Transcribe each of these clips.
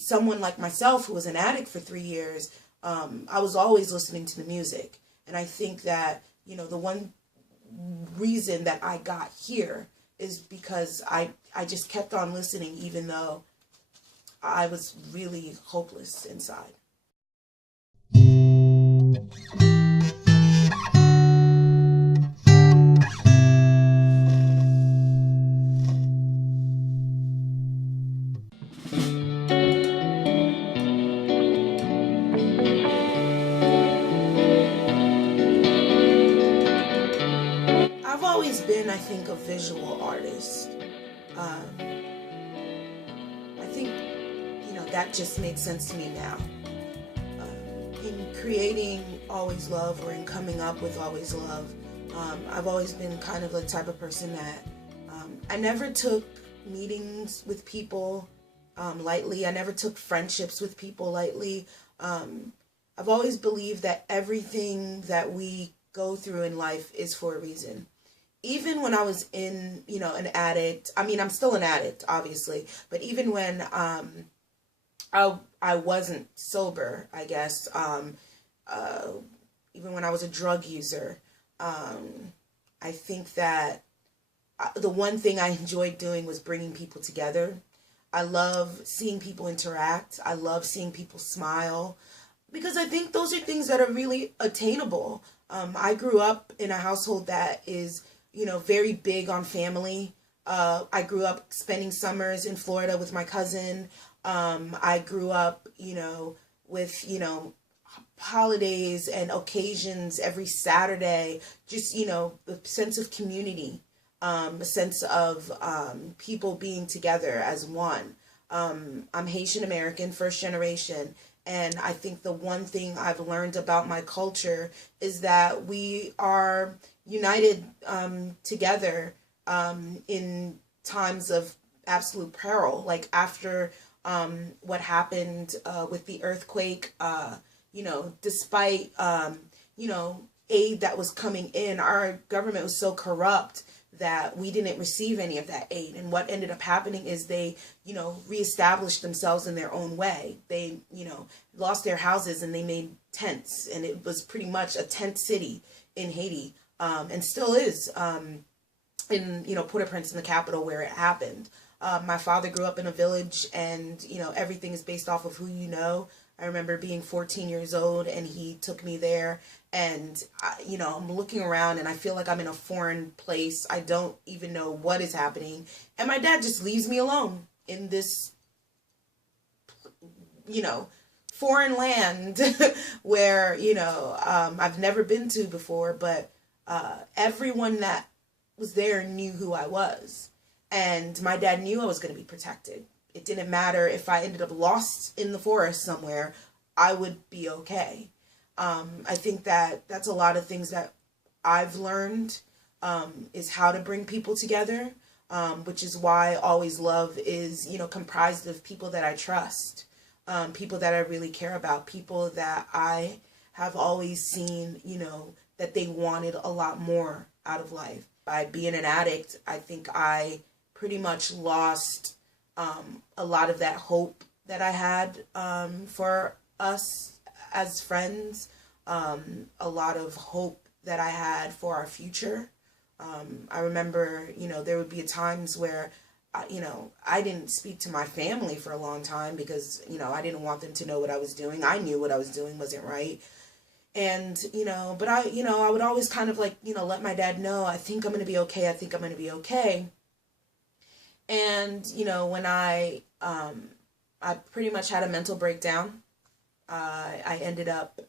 someone like myself who was an addict for 3 years, I was always listening to the music. And I think that, the one reason that I got here is because I just kept on listening, even though I was really hopeless inside. I've always been, I think, a visual artist. I think, that just makes sense to me now. In creating Always Love, or in coming up with Always Love, I've always been kind of the type of person that I never took meetings with people lightly. I never took friendships with people lightly. I've always believed that everything that we go through in life is for a reason. Even when I was an addict, I'm still an addict, obviously, but even when I wasn't sober, I guess, even when I was a drug user, I think that the one thing I enjoyed doing was bringing people together. I love seeing people interact. I love seeing people smile, because I think those are things that are really attainable. I grew up in a household that is, very big on family. I grew up spending summers in Florida with my cousin. I grew up, with, holidays and occasions every Saturday, just, the sense of community, a sense of people being together as one. I'm Haitian American, first generation. And I think the one thing I've learned about my culture is that we are united together in times of absolute peril. Like after what happened with the earthquake, despite, aid that was coming in, our government was so corrupt that we didn't receive any of that aid. And what ended up happening is they, reestablished themselves in their own way. They, lost their houses and they made tents. And it was pretty much a tent city in Haiti, and still is in, Port-au-Prince, in the capital where it happened. My father grew up in a village, and, everything is based off of who you know. I remember being 14 years old and he took me there, and, I'm looking around and I feel like I'm in a foreign place. I don't even know what is happening. And my dad just leaves me alone in this, foreign land where, I've never been to before, but everyone that was there knew who I was. And my dad knew I was going to be protected. It didn't matter if I ended up lost in the forest somewhere, I would be okay. I think that that's a lot of things that I've learned, is how to bring people together, which is why Always Love is, comprised of people that I trust, people that I really care about, people that I have always seen, that they wanted a lot more out of life. By being an addict, I think I pretty much lost a lot of that hope that I had for us as friends, a lot of hope that I had for our future. I remember, there would be times where, I didn't speak to my family for a long time because, I didn't want them to know what I was doing. I knew what I was doing wasn't right. And, but I would always kind of like, let my dad know, I think I'm going to be okay. I think I'm going to be okay. And, when I pretty much had a mental breakdown. I ended up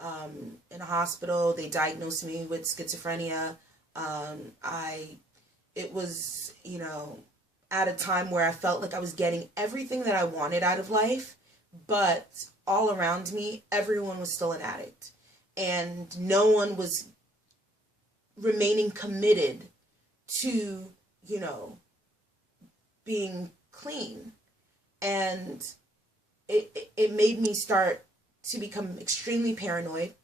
in a hospital. They diagnosed me with schizophrenia. It was, at a time where I felt like I was getting everything that I wanted out of life, but all around me, everyone was still an addict. And no one was remaining committed to, being clean. And it made me start to become extremely paranoid.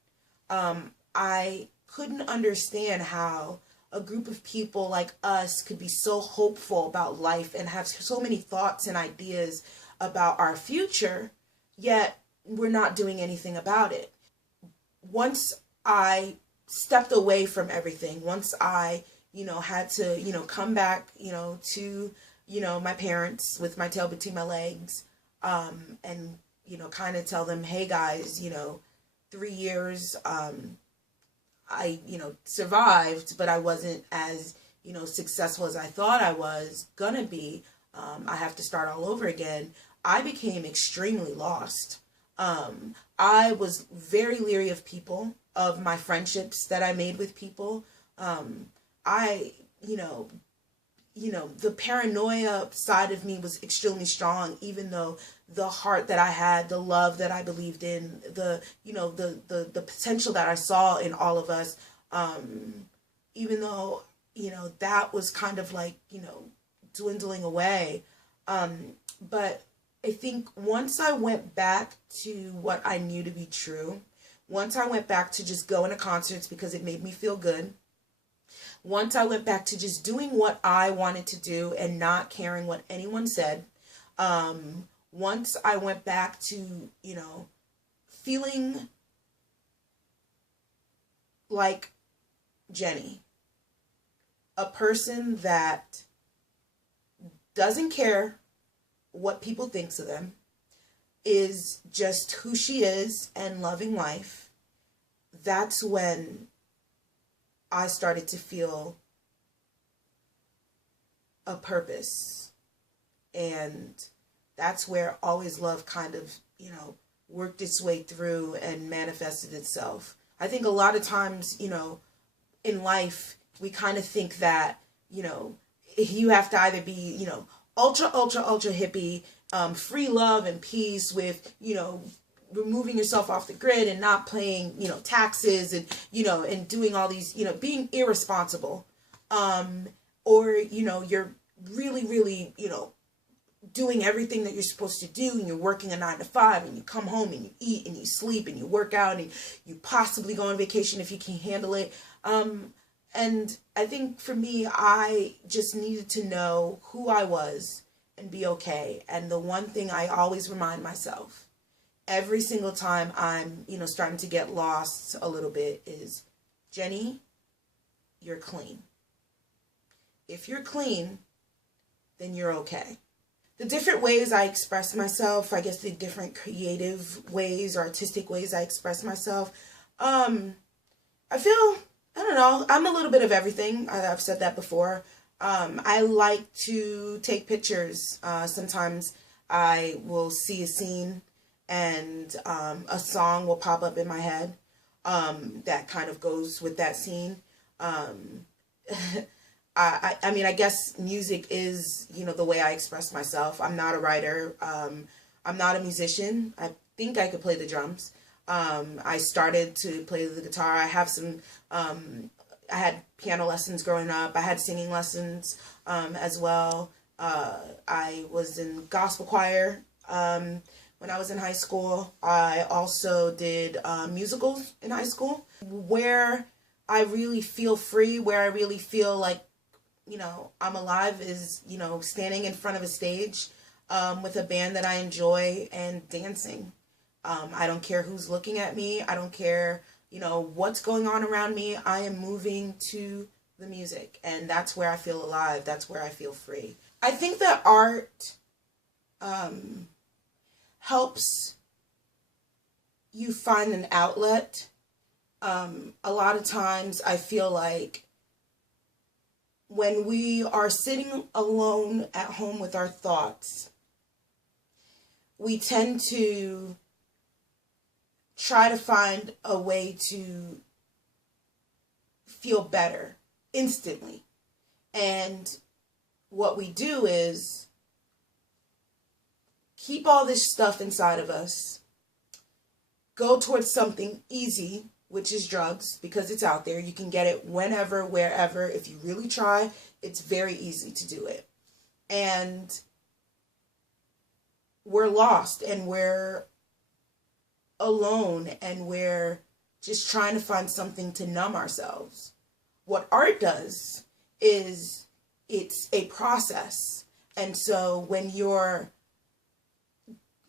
I couldn't understand how a group of people like us could be so hopeful about life and have so many thoughts and ideas about our future, yet we're not doing anything about it. Once I stepped away from everything, once I, had to, come back, to, my parents with my tail between my legs, and, kind of tell them, hey guys, 3 years, I, survived, but I wasn't as, successful as I thought I was gonna be. I have to start all over again. I became extremely lost. I was very leery of people, of my friendships that I made with people. I, the paranoia side of me was extremely strong, even though the heart that I had, the love that I believed in, the potential that I saw in all of us, even though, that was kind of like, dwindling away. But I think once I went back to what I knew to be true, once I went back to just going to concerts because it made me feel good, once I went back to just doing what I wanted to do and not caring what anyone said, once I went back to, feeling like Jenny, a person that doesn't care what people thinks of them, is just who she is and loving life, that's when I started to feel a purpose. And that's where Always Love kind of, worked its way through and manifested itself. I think a lot of times, in life, we kind of think that, you have to either be, ultra, ultra, ultra hippie, free love and peace with, removing yourself off the grid and not paying, taxes and, and doing all these, being irresponsible. Or, you're really, really, doing everything that you're supposed to do, and you're working a 9 to 5, and you come home and you eat and you sleep and you work out and you possibly go on vacation if you can handle it. And I think for me, I just needed to know who I was and be okay. And the one thing I always remind myself every single time I'm, starting to get lost a little bit is, Jenny, you're clean. If you're clean, then you're okay. The different ways I express myself, I guess the different creative ways or artistic ways I express myself, I feel, I don't know, I'm a little bit of everything. I've said that before. I like to take pictures. Sometimes I will see a scene and a song will pop up in my head that kind of goes with that scene. I mean, I guess music is, the way I express myself. I'm not a writer. I'm not a musician. I think I could play the drums. I started to play the guitar. I have some, I had piano lessons growing up. I had singing lessons as well. I was in gospel choir when I was in high school. I also did musicals in high school. Where I really feel free, where I really feel like, I'm alive is, standing in front of a stage with a band that I enjoy and dancing. I don't care who's looking at me. I don't care, what's going on around me. I am moving to the music, and that's where I feel alive. That's where I feel free. I think that art helps you find an outlet. A lot of times I feel like when we are sitting alone at home with our thoughts, we tend to try to find a way to feel better instantly. And what we do is keep all this stuff inside of us, go towards something easy, which is drugs, because it's out there. You can get it whenever, wherever. If you really try, it's very easy to do it. And we're lost, and we're alone, and we're just trying to find something to numb ourselves. What art does is it's a process. And so when you're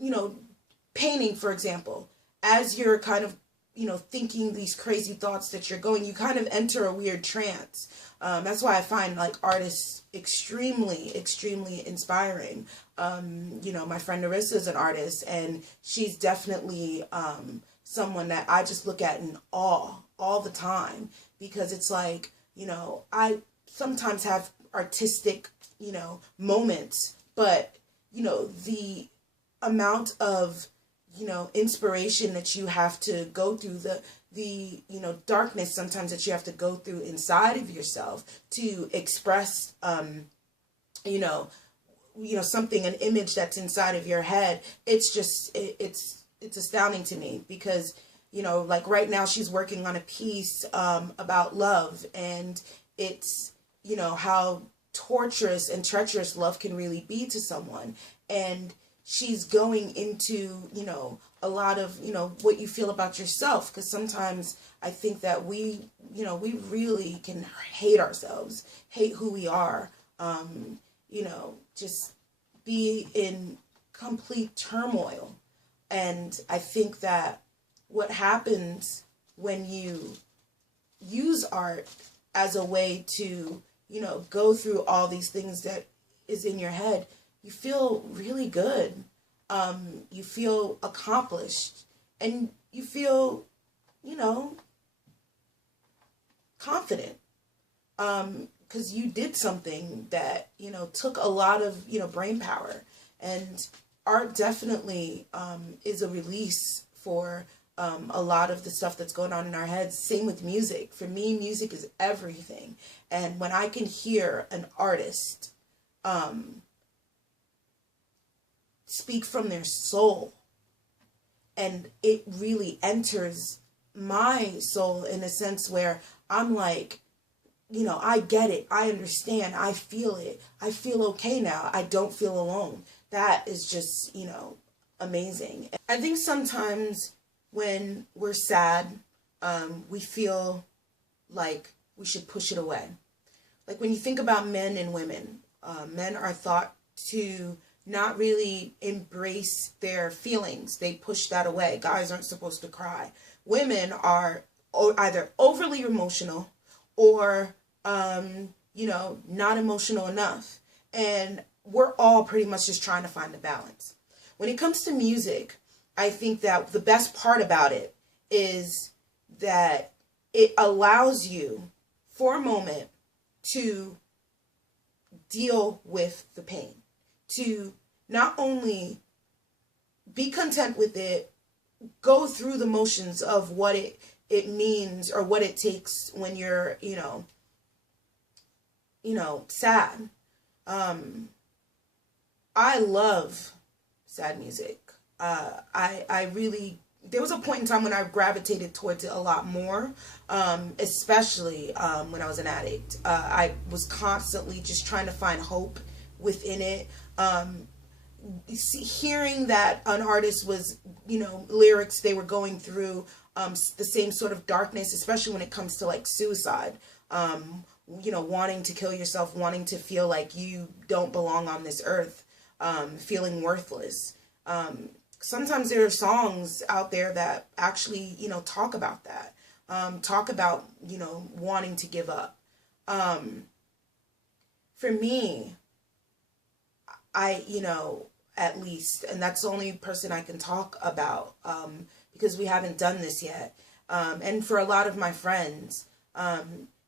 you know, painting, for example, as you're kind of, you know, thinking these crazy thoughts that you're going, you kind of enter a weird trance. That's why I find like artists extremely, extremely inspiring. You know, my friend Narissa is an artist, and she's definitely someone that I just look at in awe all the time, because it's like, you know, I sometimes have artistic, you know, moments, but, you know, the amount of, you know, inspiration that you have to go through, the you know, darkness sometimes that you have to go through inside of yourself to express, you know, something, an image that's inside of your head. It's just, it's astounding to me, because, you know, like right now she's working on a piece about love, and it's, you know, how torturous and treacherous love can really be to someone. And she's going into, you know, a lot of, you know, what you feel about yourself, because sometimes I think that we, you know, we really can hate ourselves, hate who we are, you know, just be in complete turmoil. And I think that what happens when you use art as a way to, you know, go through all these things that is in your head, you feel really good. You feel accomplished, and you feel, you know, confident, because you did something that, you know, took a lot of, you know, brain power. And art definitely is a release for a lot of the stuff that's going on in our heads. Same with music. For me, music is everything. And when I can hear an artist speak from their soul, and it really enters my soul in a sense where I'm like, you know, I get it, I understand, I feel it, I feel okay now, I don't feel alone. That is just, you know, amazing. I think sometimes when we're sad, we feel like we should push it away. Like when you think about men and women, men are thought to not really embrace their feelings. They push that away. Guys aren't supposed to cry. Women are either overly emotional or, you know, not emotional enough. And we're all pretty much just trying to find the balance. When it comes to music, I think that the best part about it is that it allows you for a moment to deal with the pain, to not only be content with it, go through the motions of what it means or what it takes when you're, you know, sad. I love sad music. I really, there was a point in time when I gravitated towards it a lot more, especially when I was an addict. I was constantly just trying to find hope within it. Hearing that an artist was, you know, lyrics, they were going through the same sort of darkness, especially when it comes to like suicide, you know, wanting to kill yourself, wanting to feel like you don't belong on this earth, feeling worthless. Sometimes there are songs out there that actually, you know, talk about that, talk about, you know, wanting to give up. For me, you know, at least, and that's the only person I can talk about, because we haven't done this yet. And for a lot of my friends,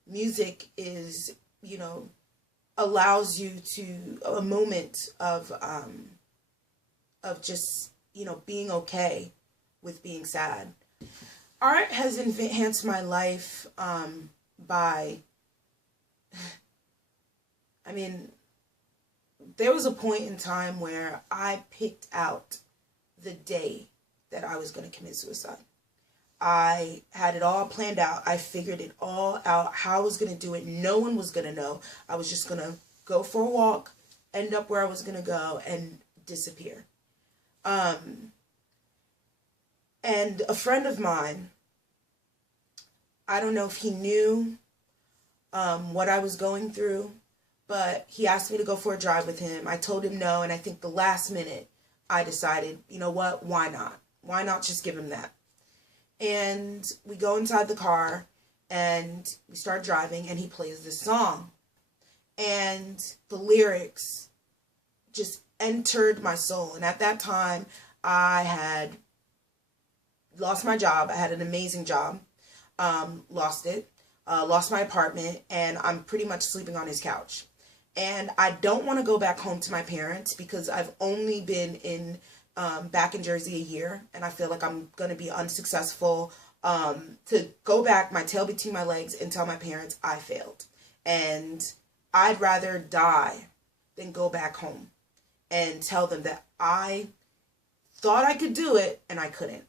music is, you know, allows you to a moment of just, you know, being okay with being sad. Art has enhanced my life by, I mean, there was a point in time where I picked out the day that I was going to commit suicide. I had it all planned out. I figured it all out, how I was going to do it. No one was going to know. I was just going to go for a walk, end up where I was going to go, and disappear. And a friend of mine, I don't know if he knew what I was going through, but he asked me to go for a drive with him. I told him no, and I think the last minute, I decided, you know what, why not? Why not just give him that? And we go inside the car and we start driving and he plays this song. And the lyrics just entered my soul. And at that time, I had lost my job. I had an amazing job. Lost it. Lost my apartment. And I'm pretty much sleeping on his couch. And I don't want to go back home to my parents because I've only been back in Jersey a year. And I feel like I'm going to be unsuccessful to go back, my tail between my legs, and tell my parents I failed. And I'd rather die than go back home and tell them that I thought I could do it and I couldn't.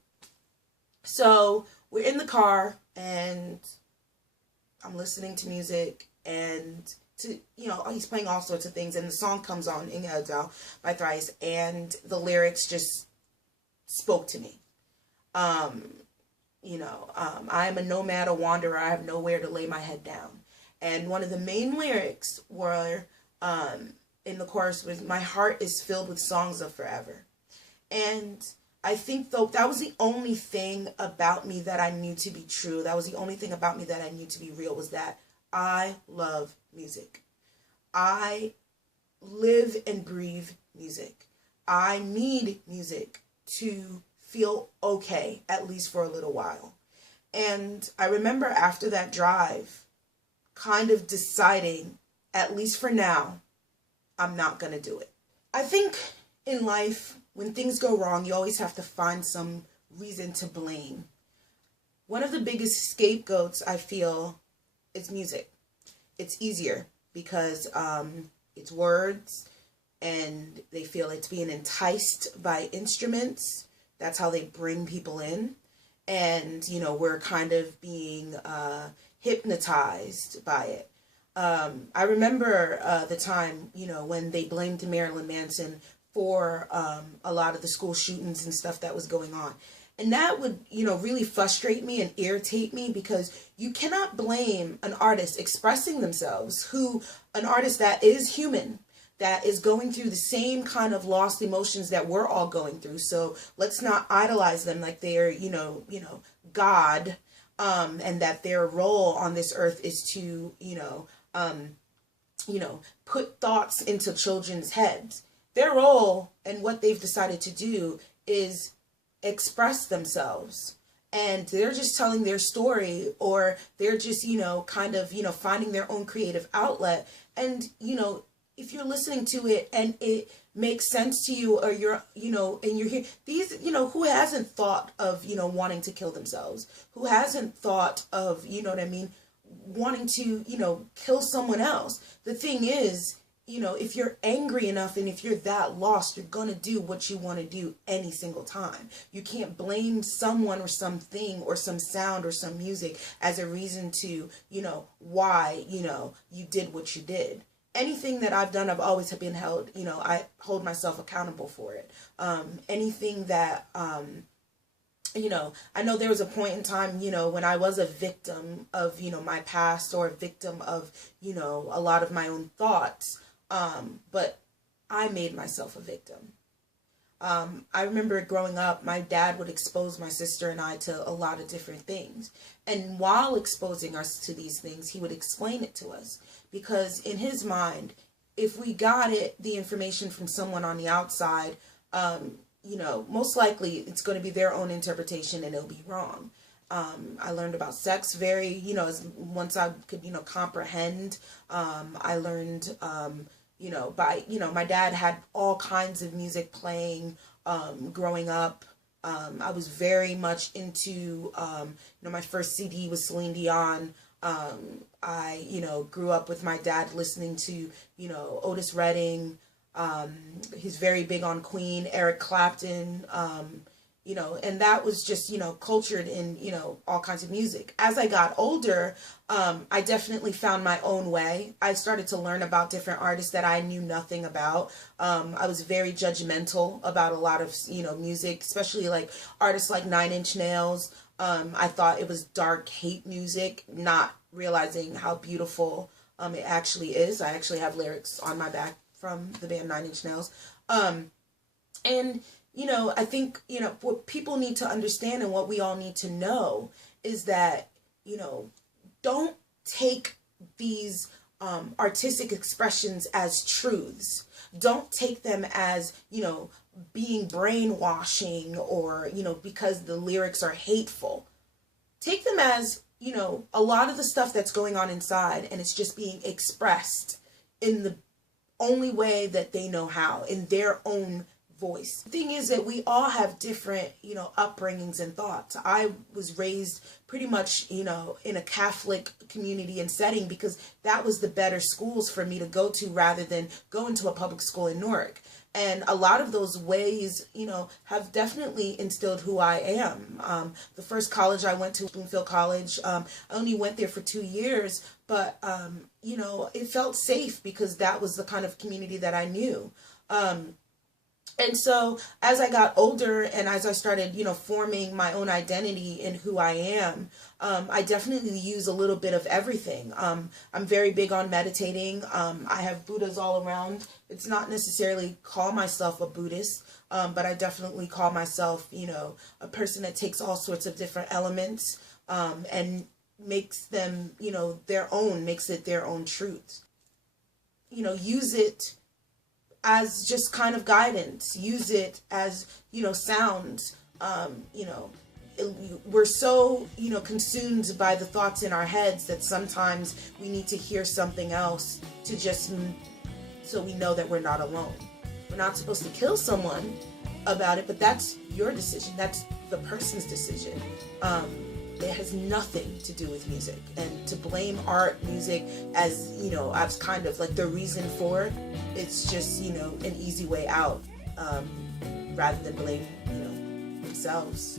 So we're in the car and I'm listening to music and he's playing all sorts of things, and the song comes on, Edouard by Thrice, and the lyrics just spoke to me. I am a nomad, a wanderer, I have nowhere to lay my head down. And one of the main lyrics were, in the chorus was, my heart is filled with songs of forever. And I think, though, that was the only thing about me that I knew to be true. That was the only thing about me that I knew to be real, was that I love music. I live and breathe music. I need music to feel okay, at least for a little while. And I remember after that drive, kind of deciding, at least for now, I'm not going to do it. I think in life, when things go wrong, you always have to find some reason to blame. One of the biggest scapegoats, I feel, is music. It's easier because it's words, and they feel it's being enticed by instruments. That's how they bring people in. And, we're kind of being hypnotized by it. I remember the time, when they blamed Marilyn Manson for a lot of the school shootings and stuff that was going on. And that would, really frustrate me and irritate me, because you cannot blame an artist expressing themselves, an artist that is human, that is going through the same kind of lost emotions that we're all going through. So let's not idolize them like they're, God, and that their role on this earth is to, put thoughts into children's heads. Their role and what they've decided to do is express themselves. And they're just telling their story, or they're just, finding their own creative outlet. And, if you're listening to it and it makes sense to you, or you're, and you're here, these, who hasn't thought of, wanting to kill themselves? Who hasn't thought of, wanting to, kill someone else? The thing is, if you're angry enough and if you're that lost, you're going to do what you want to do any single time. You can't blame someone or something or some sound or some music as a reason to, why, you did what you did. Anything that I've done, I've always been held, I hold myself accountable for it. Anything that, I know there was a point in time, when I was a victim of, my past, or a victim of, a lot of my own thoughts. But I made myself a victim. I remember growing up, my dad would expose my sister and I to a lot of different things. And while exposing us to these things, he would explain it to us. Because in his mind, if we got the information from someone on the outside, most likely it's going to be their own interpretation and it'll be wrong. I learned about sex very, once I could, comprehend. I learned, my dad had all kinds of music playing, growing up. I was very much into, my first CD was Celine Dion. I, grew up with my dad listening to, Otis Redding. He's very big on Queen, Eric Clapton, and that was just, cultured in, all kinds of music. As I got older, I definitely found my own way. I started to learn about different artists that I knew nothing about. I was very judgmental about a lot of, music, especially like artists like 9 Inch Nails. I thought it was dark hate music, not realizing how beautiful it actually is. I actually have lyrics on my back from the band 9 Inch Nails. And, I think, what people need to understand and what we all need to know is that, don't take these artistic expressions as truths. Don't take them as, being brainwashing or, because the lyrics are hateful. Take them as, a lot of the stuff that's going on inside, and it's just being expressed in the only way that they know how, in their own voice. The thing is that we all have different, upbringings and thoughts. I was raised pretty much, in a Catholic community and setting because that was the better schools for me to go to rather than going to a public school in Newark. And a lot of those ways, have definitely instilled who I am. The first college I went to, Bloomfield College, I only went there for 2 years, but, it felt safe because that was the kind of community that I knew. And so as I got older and as I started, forming my own identity in who I am, I definitely use a little bit of everything. I'm very big on meditating. I have Buddhas all around. It's not necessarily call myself a Buddhist, but I definitely call myself, a person that takes all sorts of different elements and makes them, their own, makes it their own truth. Use it as just kind of guidance. Use it as, sounds. We're so, consumed by the thoughts in our heads that sometimes we need to hear something else to just, so we know that we're not alone. We're not supposed to kill someone about it, but that's your decision. That's the person's decision. It has nothing to do with music. And to blame art, music as, as kind of like the reason for it, it's just, an easy way out, rather than blame, themselves.